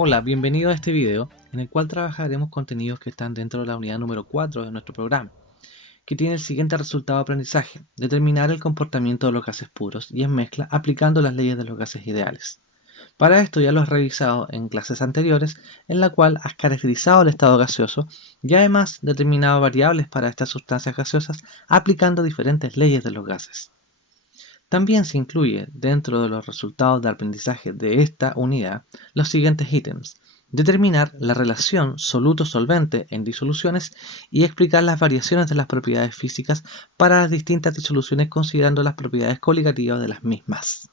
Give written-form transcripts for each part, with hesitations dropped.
Hola, bienvenido a este video en el cual trabajaremos contenidos que están dentro de la unidad número 4 de nuestro programa, que tiene el siguiente resultado de aprendizaje: determinar el comportamiento de los gases puros y en mezcla aplicando las leyes de los gases ideales. Para esto ya lo has revisado en clases anteriores, en la cual has caracterizado el estado gaseoso y además determinado variables para estas sustancias gaseosas aplicando diferentes leyes de los gases. También se incluye dentro de los resultados de aprendizaje de esta unidad los siguientes ítems: determinar la relación soluto-solvente en disoluciones y explicar las variaciones de las propiedades físicas para las distintas disoluciones considerando las propiedades coligativas de las mismas.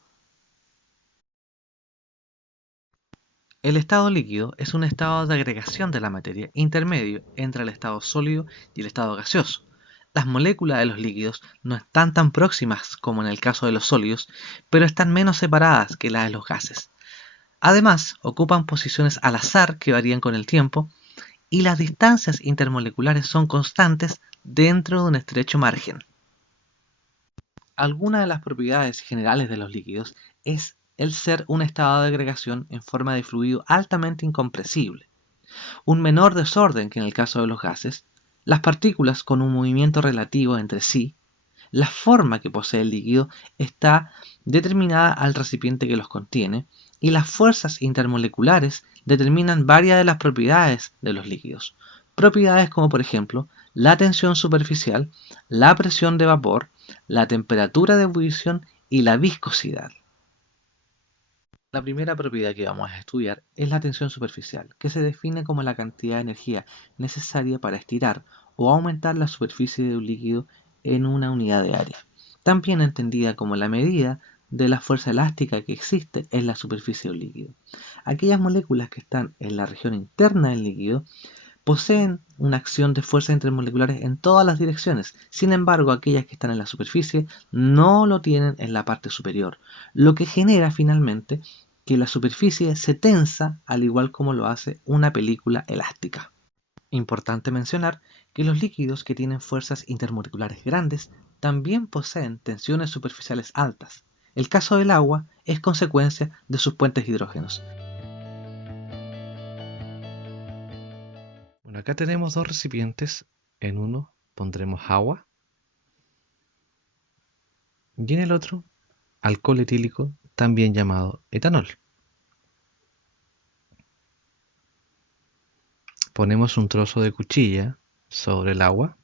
El estado líquido es un estado de agregación de la materia intermedio entre el estado sólido y el estado gaseoso. Las moléculas de los líquidos no están tan próximas como en el caso de los sólidos, pero están menos separadas que las de los gases. Además, ocupan posiciones al azar que varían con el tiempo y las distancias intermoleculares son constantes dentro de un estrecho margen. Alguna de las propiedades generales de los líquidos es el ser un estado de agregación en forma de fluido altamente incompresible, un menor desorden que en el caso de los gases, las partículas con un movimiento relativo entre sí, la forma que posee el líquido está determinada al recipiente que los contiene, y las fuerzas intermoleculares determinan varias de las propiedades de los líquidos. Propiedades como por ejemplo la tensión superficial, la presión de vapor, la temperatura de ebullición y la viscosidad. La primera propiedad que vamos a estudiar es la tensión superficial, que se define como la cantidad de energía necesaria para estirar o aumentar la superficie de un líquido en una unidad de área, también entendida como la medida de la fuerza elástica que existe en la superficie de un líquido. Aquellas moléculas que están en la región interna del líquido poseen una acción de fuerzas intermoleculares en todas las direcciones. Sin embargo, aquellas que están en la superficie no lo tienen en la parte superior, lo que genera finalmente que la superficie se tensa al igual como lo hace una película elástica. Importante mencionar que los líquidos que tienen fuerzas intermoleculares grandes también poseen tensiones superficiales altas. El caso del agua es consecuencia de sus puentes hidrógenos. Bueno, acá tenemos dos recipientes. En uno pondremos agua y en el otro alcohol etílico, también llamado etanol. Ponemos un trozo de cuchilla sobre el agua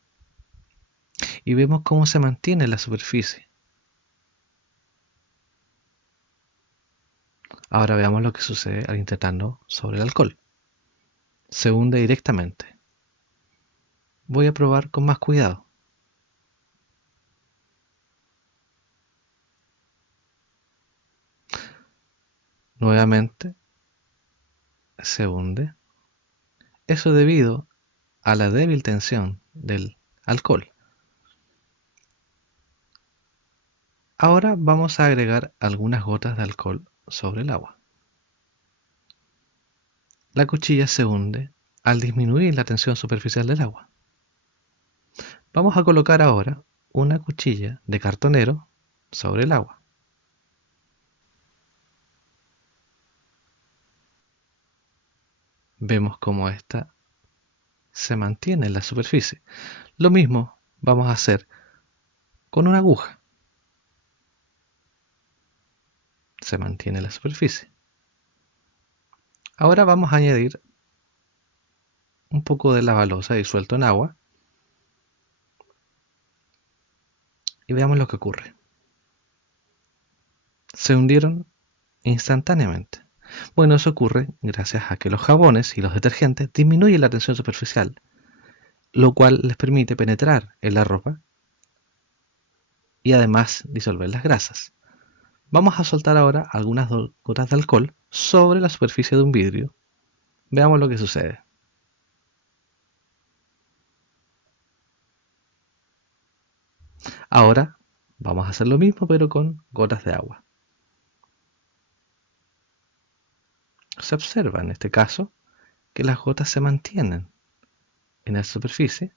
y vemos cómo se mantiene la superficie. Ahora veamos lo que sucede al intentarlo sobre el alcohol. Se hunde directamente. Voy a probar con más cuidado. Nuevamente se hunde. Eso debido a la débil tensión del alcohol. Ahora vamos a agregar algunas gotas de alcohol sobre el agua. La cuchilla se hunde al disminuir la tensión superficial del agua. Vamos a colocar ahora una cuchilla de cartonero sobre el agua. Vemos cómo esta se mantiene en la superficie. Lo mismo vamos a hacer con una aguja. Se mantiene en la superficie. Ahora vamos a añadir un poco de lavalosa disuelto en agua y veamos lo que ocurre. Se hundieron instantáneamente. Bueno, eso ocurre gracias a que los jabones y los detergentes disminuyen la tensión superficial, lo cual les permite penetrar en la ropa y además disolver las grasas. Vamos a soltar ahora algunas gotas de alcohol sobre la superficie de un vidrio. Veamos lo que sucede. Ahora vamos a hacer lo mismo pero con gotas de agua. Se observa en este caso que las gotas se mantienen en la superficie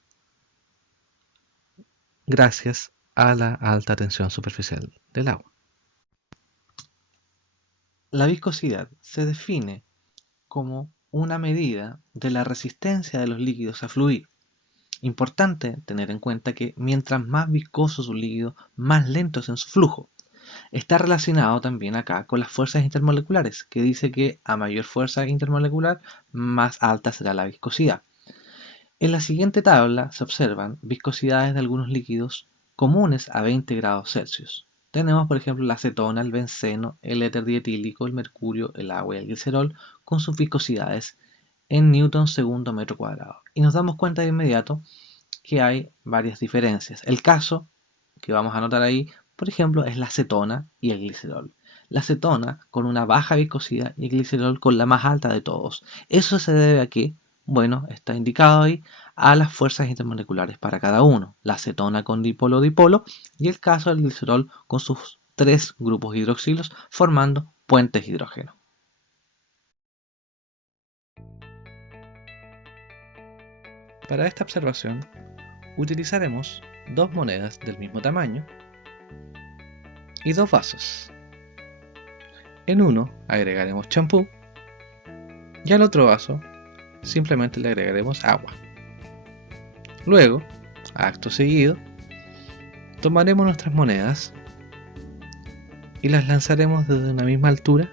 gracias a la alta tensión superficial del agua. La viscosidad se define como una medida de la resistencia de los líquidos a fluir. Importante tener en cuenta que mientras más viscoso es un líquido, más lento es en su flujo. Está relacionado también acá con las fuerzas intermoleculares, que dice que a mayor fuerza intermolecular, más alta será la viscosidad. En la siguiente tabla se observan viscosidades de algunos líquidos comunes a 20 grados Celsius. Tenemos, por ejemplo, la acetona, el benceno, el éter dietílico, el mercurio, el agua y el glicerol con sus viscosidades en newton segundo metro cuadrado. Y nos damos cuenta de inmediato que hay varias diferencias. El caso que vamos a notar ahí, por ejemplo, es la acetona y el glicerol. La acetona con una baja viscosidad y el glicerol con la más alta de todos. ¿Eso se debe a qué? Bueno, está indicado ahí a las fuerzas intermoleculares para cada uno. La acetona con dipolo-dipolo y el caso del glicerol con sus 3 grupos hidroxilos formando puentes hidrógeno. Para esta observación utilizaremos 2 monedas del mismo tamaño y 2 vasos. En uno agregaremos champú y al otro vaso simplemente le agregaremos agua. Luego, acto seguido, tomaremos nuestras monedas y las lanzaremos desde una misma altura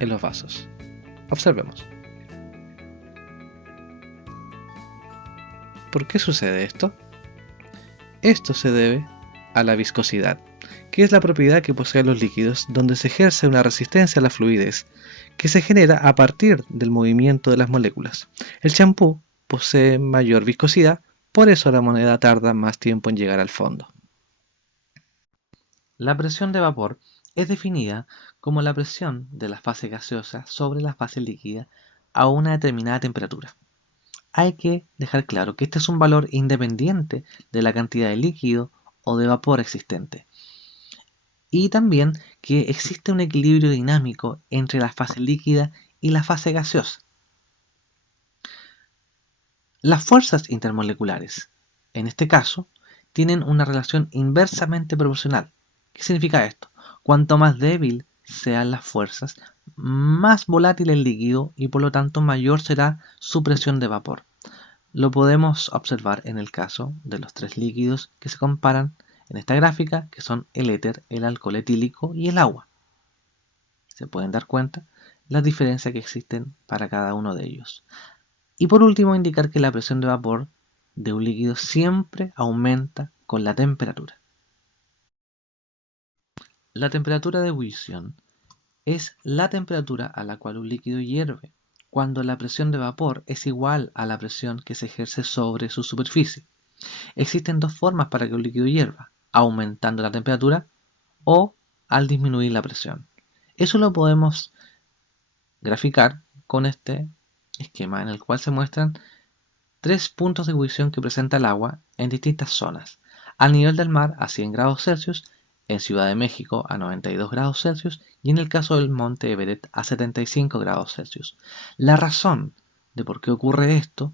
en los vasos. Observemos. ¿Por qué sucede esto? Esto se debe a la viscosidad, que es la propiedad que poseen los líquidos donde se ejerce una resistencia a la fluidez que se genera a partir del movimiento de las moléculas. El champú posee mayor viscosidad, por eso la moneda tarda más tiempo en llegar al fondo. La presión de vapor es definida como la presión de la fase gaseosa sobre la fase líquida a una determinada temperatura. Hay que dejar claro que este es un valor independiente de la cantidad de líquido o de vapor existente. Y también que existe un equilibrio dinámico entre la fase líquida y la fase gaseosa. Las fuerzas intermoleculares, en este caso, tienen una relación inversamente proporcional. ¿Qué significa esto? Cuanto más débil sean las fuerzas, más volátil el líquido y por lo tanto mayor será su presión de vapor. Lo podemos observar en el caso de los 3 líquidos que se comparan en esta gráfica, que son el éter, el alcohol etílico y el agua. Se pueden dar cuenta las diferencias que existen para cada uno de ellos. Y por último, indicar que la presión de vapor de un líquido siempre aumenta con la temperatura. La temperatura de ebullición es la temperatura a la cual un líquido hierve cuando la presión de vapor es igual a la presión que se ejerce sobre su superficie. Existen 2 formas para que un líquido hierva: aumentando la temperatura o al disminuir la presión. Eso lo podemos graficar con este esquema en el cual se muestran 3 puntos de ebullición que presenta el agua en distintas zonas. Al nivel del mar a 100 grados Celsius, en Ciudad de México a 92 grados Celsius y en el caso del monte Everest a 75 grados Celsius. La razón de por qué ocurre esto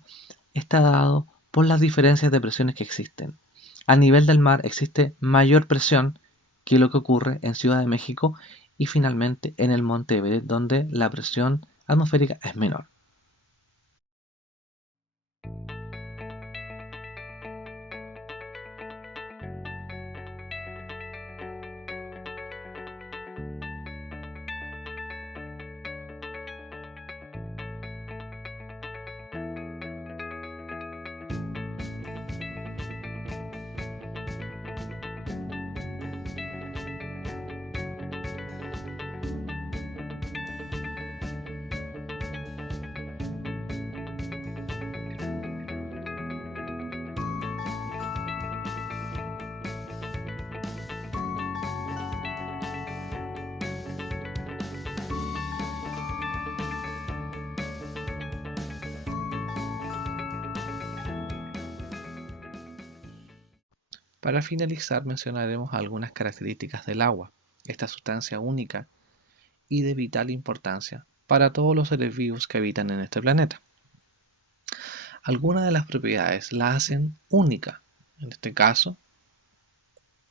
está dado por las diferencias de presiones que existen. A nivel del mar existe mayor presión que lo que ocurre en Ciudad de México y finalmente en el monte Everest, donde la presión atmosférica es menor. Para finalizar, mencionaremos algunas características del agua, esta sustancia única y de vital importancia para todos los seres vivos que habitan en este planeta. Algunas de las propiedades la hacen única. En este caso,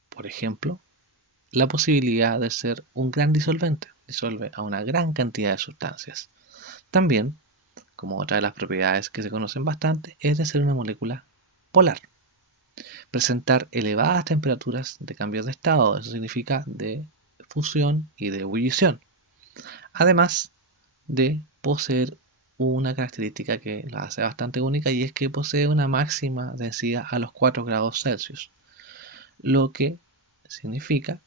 por ejemplo, la posibilidad de ser un gran disolvente, disuelve a una gran cantidad de sustancias. También, como otra de las propiedades que se conocen bastante, es de ser una molécula polar. Presentar elevadas temperaturas de cambios de estado, eso significa de fusión y de ebullición. Además de poseer una característica que la hace bastante única, y es que posee una máxima densidad a los 4 grados Celsius, lo que significa,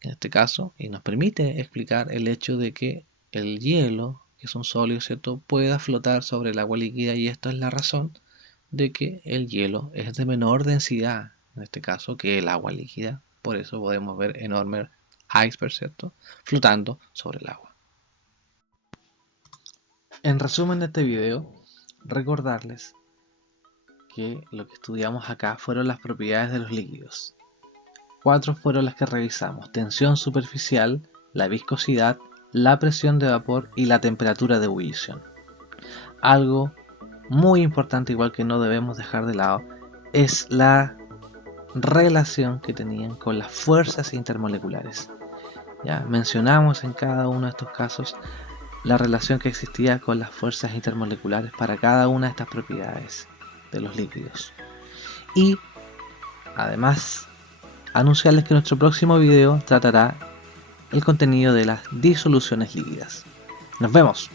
en este caso, y nos permite explicar el hecho de que el hielo, que es un sólido, ¿cierto?, pueda flotar sobre el agua líquida, y esto es la razón de que el hielo es de menor densidad, en este caso, que el agua líquida. Por eso podemos ver enormes icebergs, ¿cierto?, flotando sobre el agua. En resumen de este video, recordarles que lo que estudiamos acá fueron las propiedades de los líquidos. 4 fueron las que revisamos: tensión superficial, la viscosidad, la presión de vapor y la temperatura de ebullición. Algo muy importante, igual que no debemos dejar de lado, es la relación que tenían con las fuerzas intermoleculares. Ya mencionamos en cada uno de estos casos la relación que existía con las fuerzas intermoleculares para cada una de estas propiedades de los líquidos. Y además, anunciarles que nuestro próximo video tratará el contenido de las disoluciones líquidas. ¡Nos vemos!